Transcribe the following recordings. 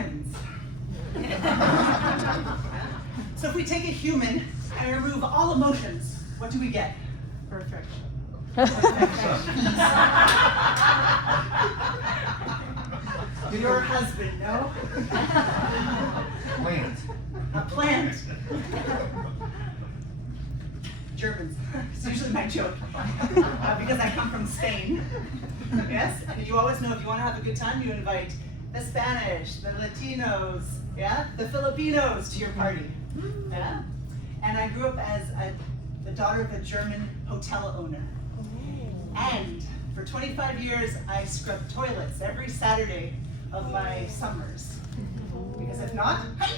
humans. So if we take a human and remove all emotions, what do we get? Perfection. Your husband, no? Plant. A plant. Germans. It's usually my joke. Because I come from Spain. Yes? And you always know if you want to have a good time, you invite the Spanish, the Latinos, yeah? The Filipinos to your party. Yeah? And I grew up as the daughter of a German hotel owner. And for 25 years, I scrubbed toilets every Saturday of my summers. Because if not, I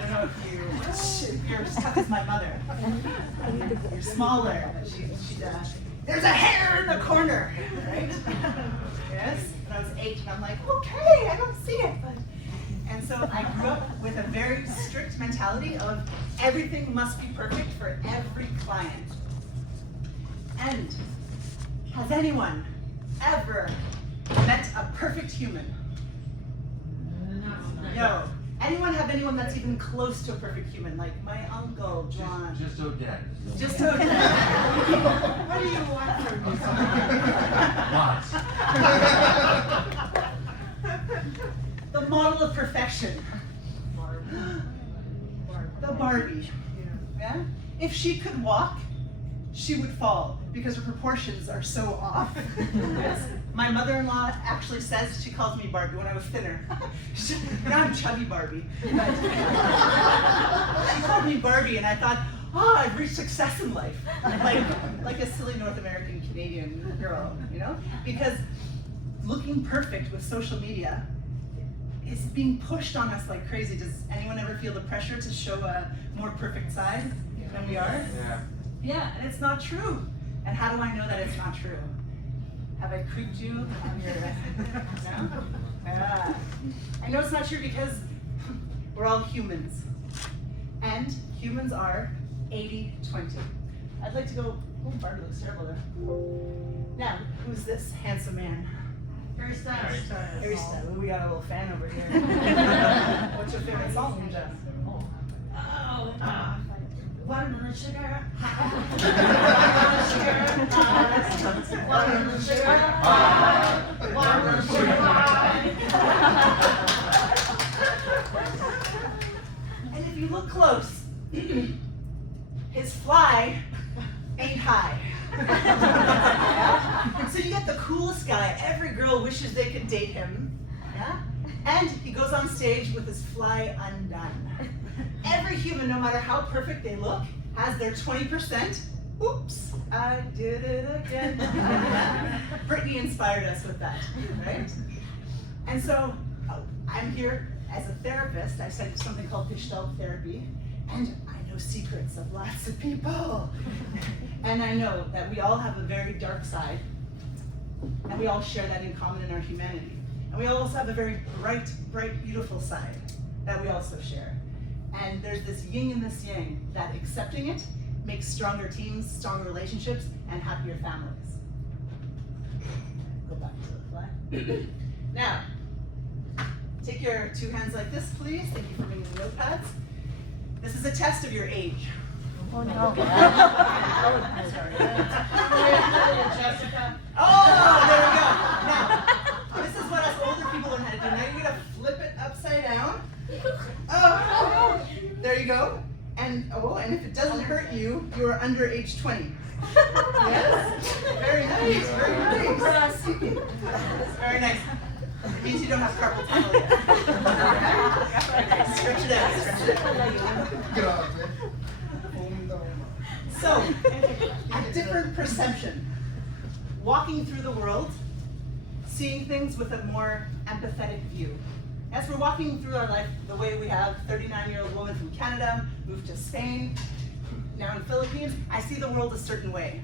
don't know if you're as tough as my mother. You're smaller. There's a hair in the corner, right? Yes? And I was 8, and I'm like, okay, I don't see it. And so I grew up with a very strict mentality of everything must be perfect for every client. And has anyone ever met a perfect human? No. Anyone have anyone that's even close to a perfect human? Like my uncle, John. Just Odette. Just Odette. What do you want from me? Lots. The model of perfection. The Barbie. Yeah? If she could walk, she would fall because her proportions are so off. Yes. My mother-in-law actually says she calls me Barbie when I was thinner. Now I'm chubby Barbie. But she called me Barbie, and I thought, oh, I've reached success in life, like a silly North American Canadian girl, you know? Because looking perfect with social media is being pushed on us like crazy. Does anyone ever feel the pressure to show a more perfect side than we are? Yeah. Yeah, and it's not true. And how do I know that it's not true? Have I creeped you on your no? I know it's not true because we're all humans. And humans are 80-20. I'd like to go, oh, Barbie looks terrible there. Now, who's this handsome man? Harry Styles. Harry Styles. Ooh, we got a little fan over here. What's your favorite song, Ninja? Watermelon sugar. Watermelon sugar. Watermelon sugar. And if you look close, his fly ain't high. So you get the coolest guy. Every girl wishes they could date him. Yeah? And he goes on stage with his fly undone. Every human, no matter how perfect they look, has their 20%. Oops, I did it again. Brittany inspired us with that, right? And so I'm here as a therapist. I studied something called Gestalt therapy, and I know secrets of lots of people. And I know that we all have a very dark side, and we all share that in common in our humanity. And we also have a very bright, beautiful side that we also share. And there's this yin and this yang, that accepting it makes stronger teams, stronger relationships, and happier families. Go back to the flag. Now, take your 2 hands like this, please. Thank you for bringing the notepads. This is a test of your age. Oh no. Sorry. Oh, there we go. Now, this is what us older people learn how to do. Now you're gonna flip it upside down. Oh, there you go. And and if it doesn't hurt you, you are under age 20. Yes? Very nice, very nice. Very nice. It means you don't have carpal tunnel yet. Okay, stretch it out, stretch it out. So, a different perception. Walking through the world, seeing things with a more empathetic view. As we're walking through our life the way we have, 39-year-old woman from Canada, moved to Spain, now in the Philippines, I see the world a certain way.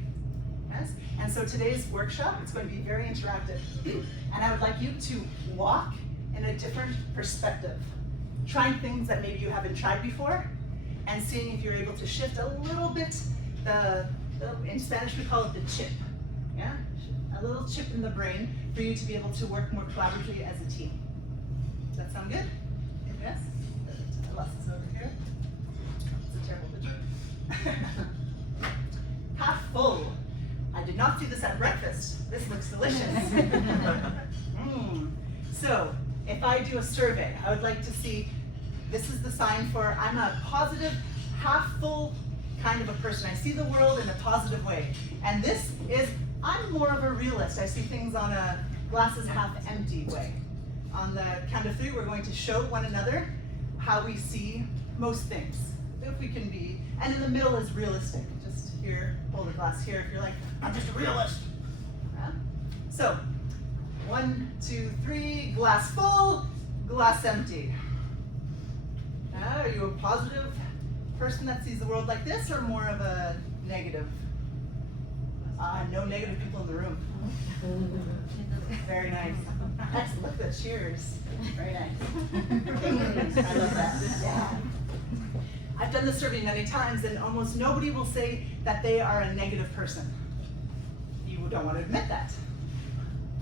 Yes? And so today's workshop, it's going to be very interactive. And I would like you to walk in a different perspective, trying things that maybe you haven't tried before, and seeing if you're able to shift a little bit in Spanish we call it the chip. Yeah? little chip in the brain for you to be able to work more collaboratively as a team. Does that sound good? Yes? I lost this over here. It's a terrible picture. Half full. I did not see this at breakfast. This looks delicious. So, if I do a survey, I would like to see, this is the sign for I'm a positive, half full kind of a person. I see the world in a positive way. And this is, I'm more of a realist. I see things on a glasses half empty way. On the count of 3, we're going to show one another how we see most things, if we can be. And in the middle is realistic. Just here, hold a glass here if you're like, I'm just a realist. Yeah? So, 1, 2, 3, glass full, glass empty. Are you a positive person that sees the world like this, or more of a negative? No negative people in the room. Very nice. Excellent. Look at the cheers. Very nice. I love that. Yeah. I've done this survey many times, and almost nobody will say that they are a negative person. You don't want to admit that.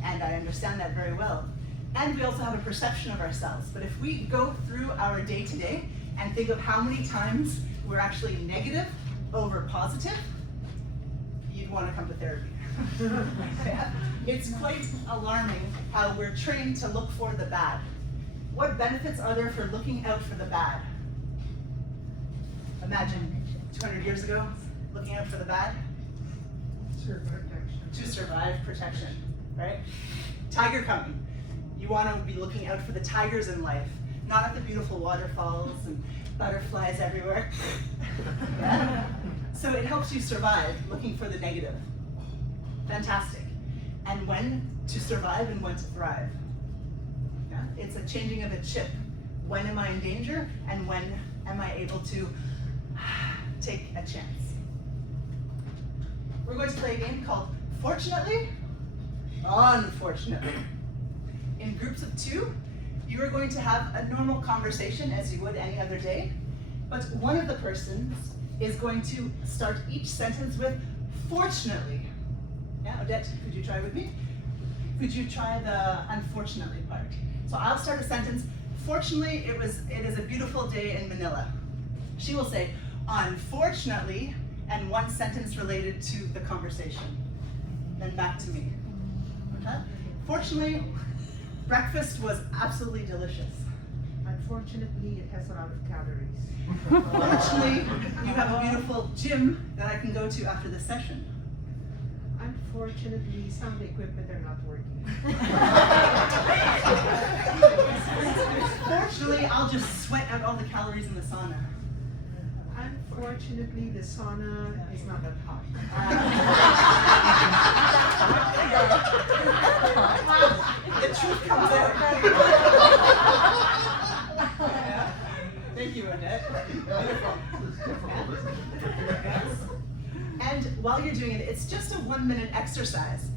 And I understand that very well. And we also have a perception of ourselves. But if we go through our day-to-day and think of how many times we're actually negative over positive, you'd want to come to therapy. Yeah? It's quite alarming how we're trained to look for the bad. What benefits are there for looking out for the bad? Imagine 200 years ago, looking out for the bad. To survive protection, right? Tiger coming. You want to be looking out for the tigers in life, not at the beautiful waterfalls and butterflies everywhere. Yeah? So it helps you survive, looking for the negative. Fantastic. And when to survive and when to thrive. Yeah? It's a changing of a chip. When am I in danger, and when am I able to take a chance? We're going to play a game called Fortunately, Unfortunately. In groups of 2, you are going to have a normal conversation as you would any other day, but one of the persons is going to start each sentence with fortunately. Yeah, Odette, could you try with me? Could you try the unfortunately part? So I'll start a sentence. Fortunately, it is a beautiful day in Manila. She will say, unfortunately, and one sentence related to the conversation. Then back to me. Okay? Fortunately, breakfast was absolutely delicious. Unfortunately, it has a lot of calories. Fortunately, you have a beautiful gym that I can go to after the session. Unfortunately, some of the equipment are not working. Fortunately, I'll just sweat out all the calories in the sauna. Unfortunately, the sauna is not that hot. The truth comes out. Yeah. Thank you, Annette. And while you're doing it, it's just a 1-minute exercise,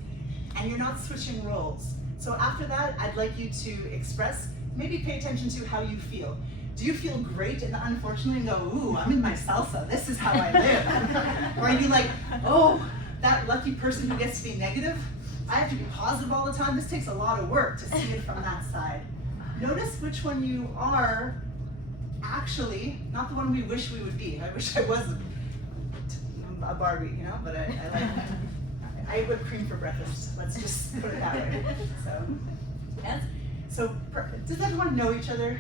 and you're not switching roles. So after that, I'd like you to express, maybe pay attention to how you feel. Do you feel great and unfortunately go, ooh, I'm in my salsa, this is how I live? Or are you like, oh, that lucky person who gets to be negative? I have to be positive all the time. This takes a lot of work to see it from that side. Notice which one you are actually, not the one we wish we would be. I wish I was a Barbie, you know, but I ate whipped cream for breakfast. Let's just put it that way. So, yes. So, does everyone know each other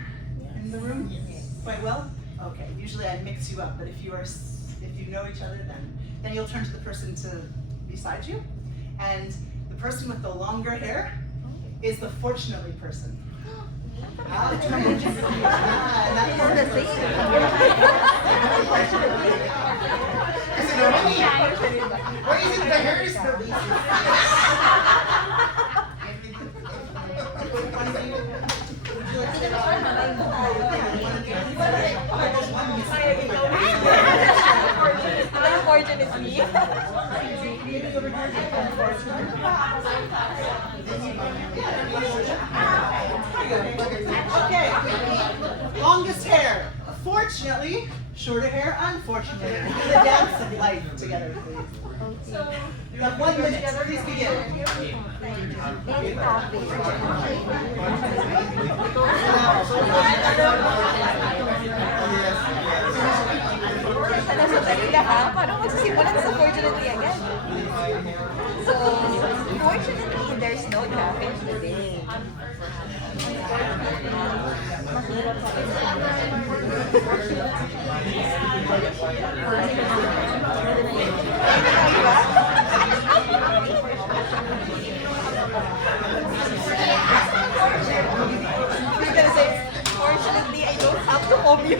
in the room? Yes. Quite well? Okay. Usually I mix you up, but if you know each other, then you'll turn to the person beside you, and the person with the longer hair is the fortunately person. And that Why is it the hair is the least? Unfortunately. Okay, longest hair. Fortunately, Shorter hair, unfortunately. The dance of life together, please. You have 1 minute. Please begin. Paano magsisimulan sa fortunately again? So, fortunately, there's no traffic today. Mahirap sa You're gonna say, fortunately, I don't have to commute.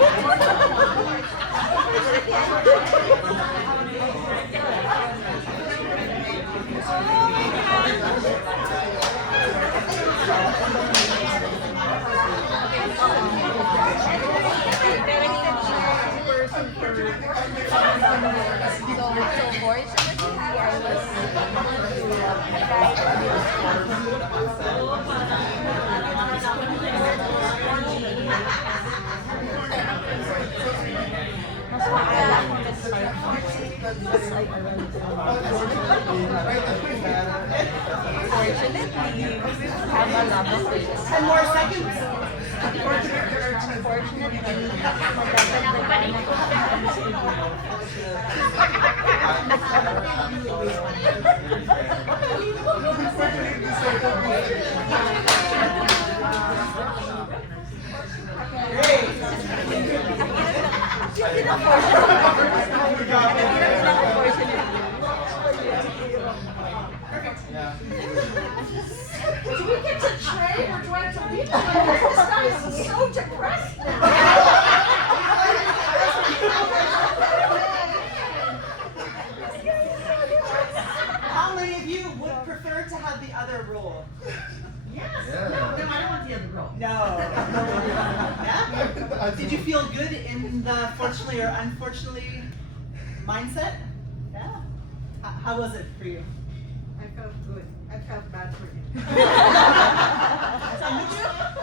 So fortunately, I was mas maala kung nag-start because I fortunately have a lot of things. 10 more seconds. Unfortunately, Do we get to trade or do I have to leave? This guy is so depressed now. How many of you would prefer to have the other role? Yes. No, I don't want the other role. No. Yeah? Did you feel good in the fortunately or unfortunately mindset? Yeah. How was it for you? I felt good. I felt bad for him.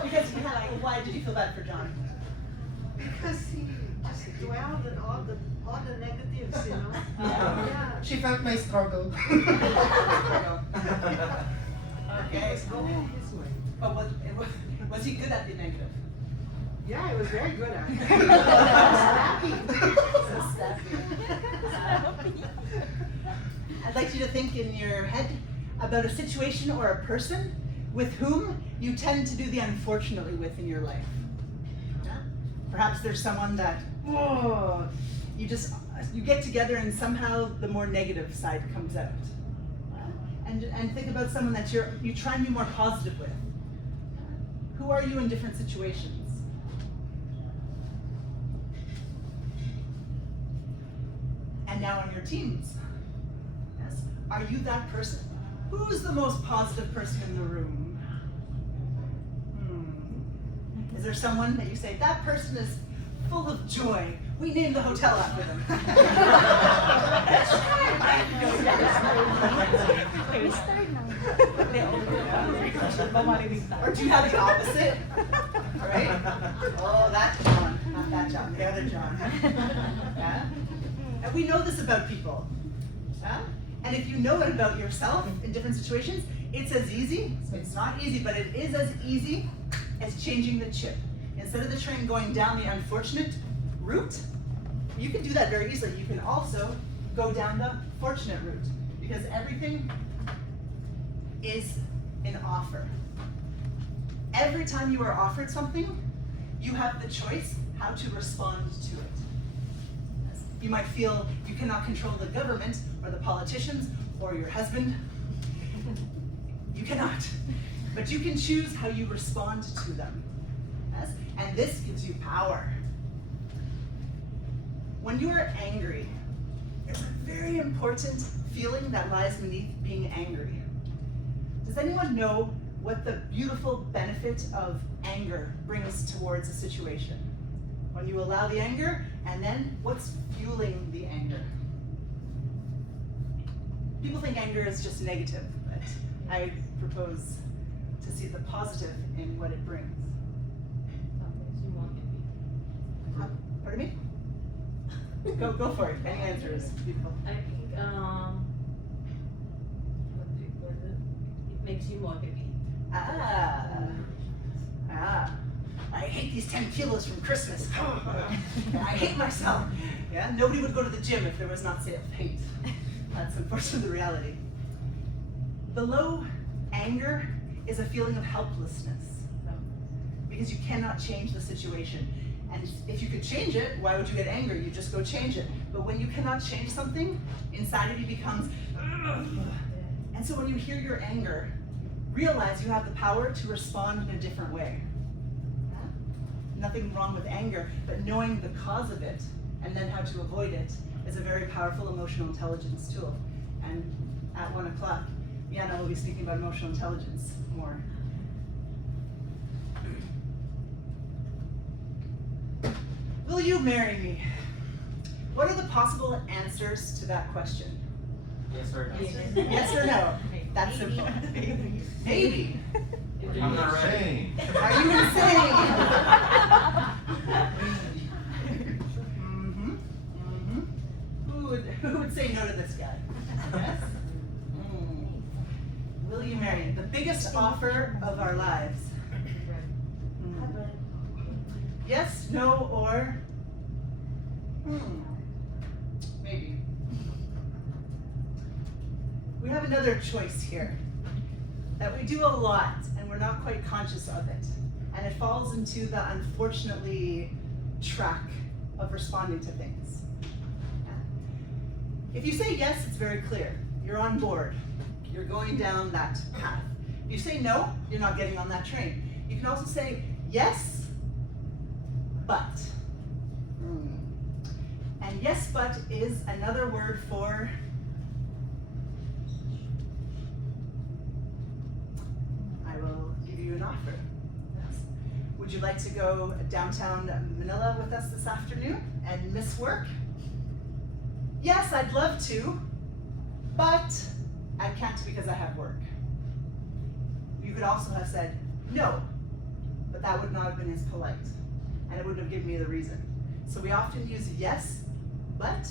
Because why did you feel bad for John? Because he just dwelled on all the negatives, you know. Yeah. She felt my struggle. Okay. It's going his way. But was he good at the negative? Yeah, I was very good at it. I'd like you to think in your head about a situation or a person with whom you tend to do the unfortunately with in your life. Yeah? Perhaps there's someone that you get together and somehow the more negative side comes out. And think about someone that you try and be more positive with. Who are you in different situations? And now on your teams. Yes. Are you that person? Who's the most positive person in the room? Is there someone that you say, that person is full of joy? We named the hotel after them. Or do you have the opposite? Right? Oh, that John, not that John, the other John. Yeah? And we know this about people. Yeah? And if you know it about yourself in different situations, it's as easy, it's not easy, but it is as easy as changing the chip. Instead of the train going down the unfortunate route, you can do that very easily. You can also go down the fortunate route because everything is an offer. Every time you are offered something, you have the choice how to respond to it. You might feel you cannot control the government or the politicians or your husband. You cannot. But you can choose how you respond to them. Yes? And this gives you power. When you are angry, there's a very important feeling that lies beneath being angry. Does anyone know what the beautiful benefit of anger brings towards a situation? When you allow the anger, and then what's fueling the anger? People think anger is just negative, but I propose to see the positive in what it brings. Pardon me? Go for it. Any answer is beautiful. I think, what do you call it? It makes you motivate. I hate these 10 kilos from Christmas. I hate myself. Yeah, nobody would go to the gym if there was not self-hate. That's unfortunately the reality. Below anger is a feeling of helplessness, because you cannot change the situation. And if you could change it, why would you get angry? You just go change it. But when you cannot change something, inside of you becomes, ugh. And so when you hear your anger, realize you have the power to respond in a different way. Nothing wrong with anger, but knowing the cause of it and then how to avoid it is a very powerful emotional intelligence tool. And at 1 o'clock, Yana will be speaking about emotional intelligence more. Will you marry me? What are the possible answers to that question? Yes or no? Yes or no? That's simple. Maybe. I'm not ready. Are you insane? Who would say no to this guy? Yes? Will you marry me? The biggest offer of our lives. Yes, no, or maybe. We have another choice here that we do a lot and we're not quite conscious of it. And it falls into the unfortunately track of responding to things. If you say yes, it's very clear. You're on board. You're going down that path. If you say no, you're not getting on that train. You can also say yes, but. And yes, but is another word for I will give you an offer. Yes. Would you like to go downtown Manila with us this afternoon and miss work? Yes, I'd love to, but I can't because I have work. You could also have said no, but that would not have been as polite, and it wouldn't have given me the reason. So we often use yes, but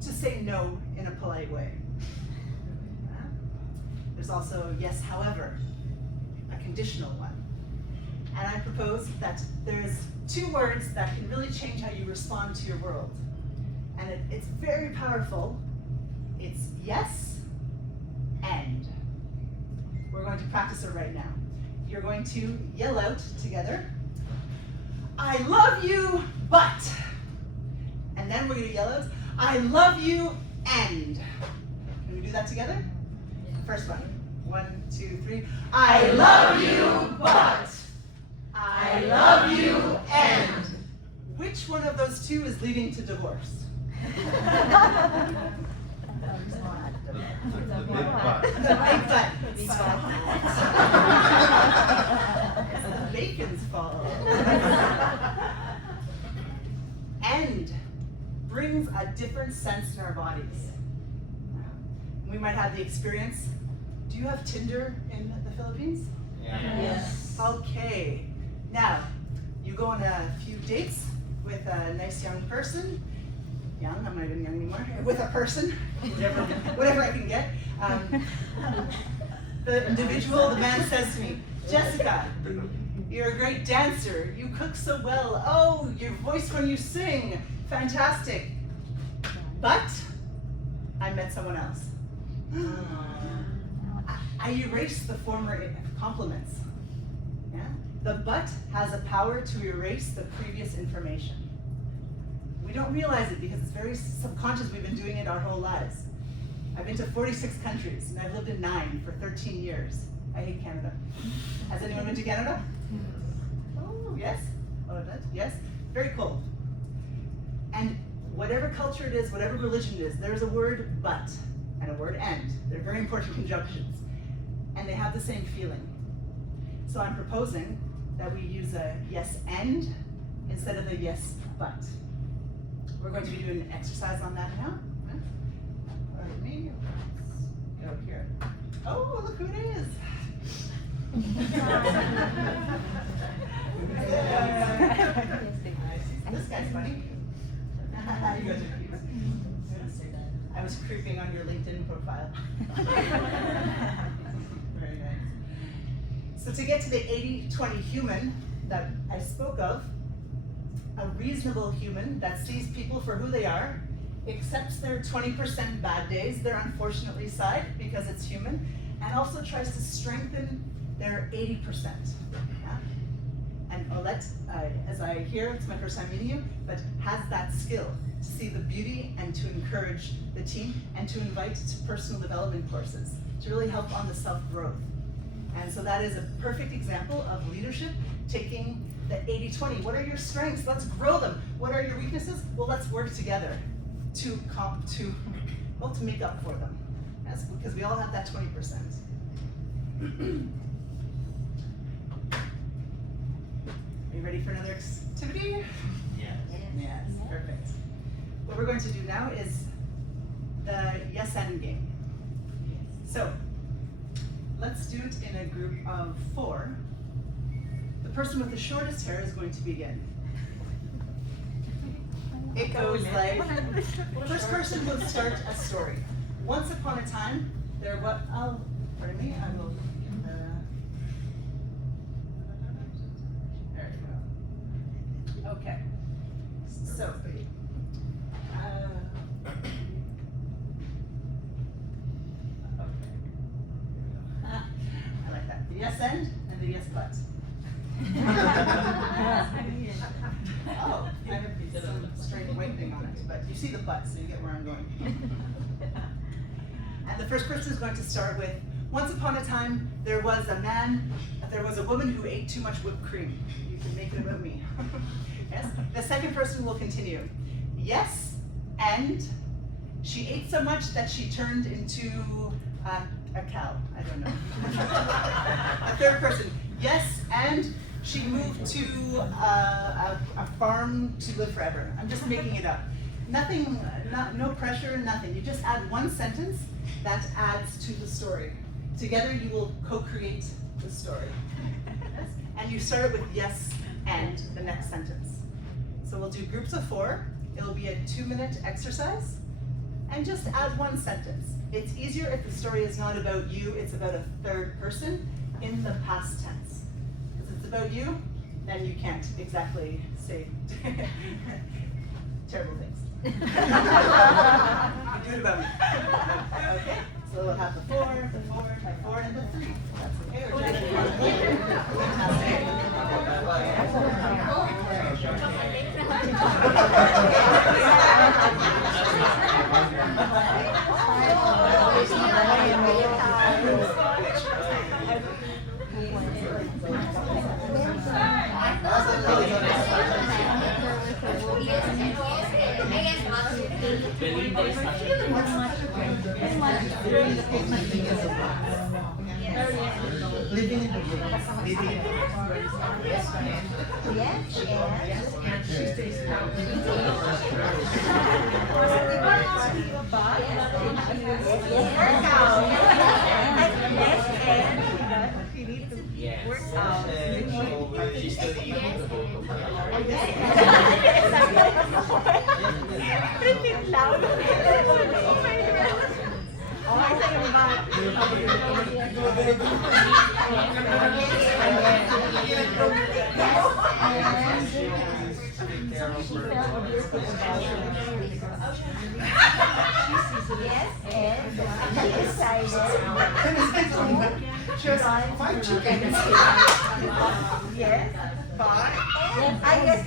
to say no in a polite way. There's also yes, however, a conditional one. And I propose that there's 2 words that can really change how you respond to your world. And it's very powerful. It's yes and. We're going to practice it right now. You're going to yell out together, I love you, but. And then we're going to yell out, I love you and. Can we do that together? First one. 1, 2, 3. I love you, but. I love you and. Which one of those 2 is leading to divorce? The big butt. The big butt. It's the bacon's fault. And brings a different sense in our bodies. We might have the experience. Do you have Tinder in the Philippines? Yes. Okay. Now, you go on a few dates with a nice young person. Young, I'm not even young anymore. With a person, whatever I can get. The individual, the man says to me, Jessica, you're a great dancer. You cook so well. Oh, your voice when you sing, fantastic. But I met someone else. I erased the former compliments. Yeah? The but has a power to erase the previous information. We don't realize it because it's very subconscious. We've been doing it our whole lives. I've been to 46 countries and I've lived in 9 for 13 years. I hate Canada. Has anyone been to Canada? Oh, yes? Oh, that? Yes? Very cool. And whatever culture it is, whatever religion it is, there's a word but and a word and. They're very important conjunctions. And they have the same feeling. So I'm proposing that we use a yes and instead of a yes but. We're going to be doing an exercise on that now. Pardon me. Let's go here. Oh, look who it is. This guy's funny. You guys are was creeping on your LinkedIn profile. Very nice. So to get to the 80-20 human that I spoke of, a reasonable human that sees people for who they are, accepts their 20% bad days, their unfortunately side, because it's human, and also tries to strengthen their 80%. Yeah? And Olette, as I hear, it's my first time meeting you, but has that skill to see the beauty and to encourage the team and to invite to personal development courses to really help on the self-growth. And so that is a perfect example of leadership taking the 80-20. What are your strengths? Let's grow them. What are your weaknesses? Well, let's work together to make up for them. Yes, because we all have that 20%. Are you ready for another activity? Yes. Yes, perfect. What we're going to do now is the yes and game. So, let's do it in a group of 4. The person with the shortest hair is going to begin. It goes like, first person will start a story. Once upon a time, there was, oh, pardon me, I will, there we go. Okay, so, I like that. The yes and the yes but. Oh, I have some strange white thing on it, but you see the butt, so you get where I'm going. And the first person is going to start with, once upon a time, there was a woman who ate too much whipped cream. You can make it about me. Yes? The second person will continue. Yes, and she ate so much that she turned into a cow. I don't know. A third person. Yes, and she moved to a farm to live forever. I'm just making it up. Nothing, no pressure, nothing. You just add one sentence that adds to the story. Together you will co-create the story. Yes? And you start with yes and the next sentence. So we'll do groups of 4. It'll be a 2-minute exercise. And just add one sentence. It's easier if the story is not about you, it's about a third person in the past tense. If it's about you, then you can't exactly say terrible things. You do it about me. Okay, so we'll have the 4, the 4, the 4, and the 3. That's okay. We're Living in the village. Living in the village. Yes, and she stays out. Work out. She's still eating the both of her. Repeat loud. Oh my God. Oh, I said yung Yes, and she decided. She has 5 chickens. yes, but I guess.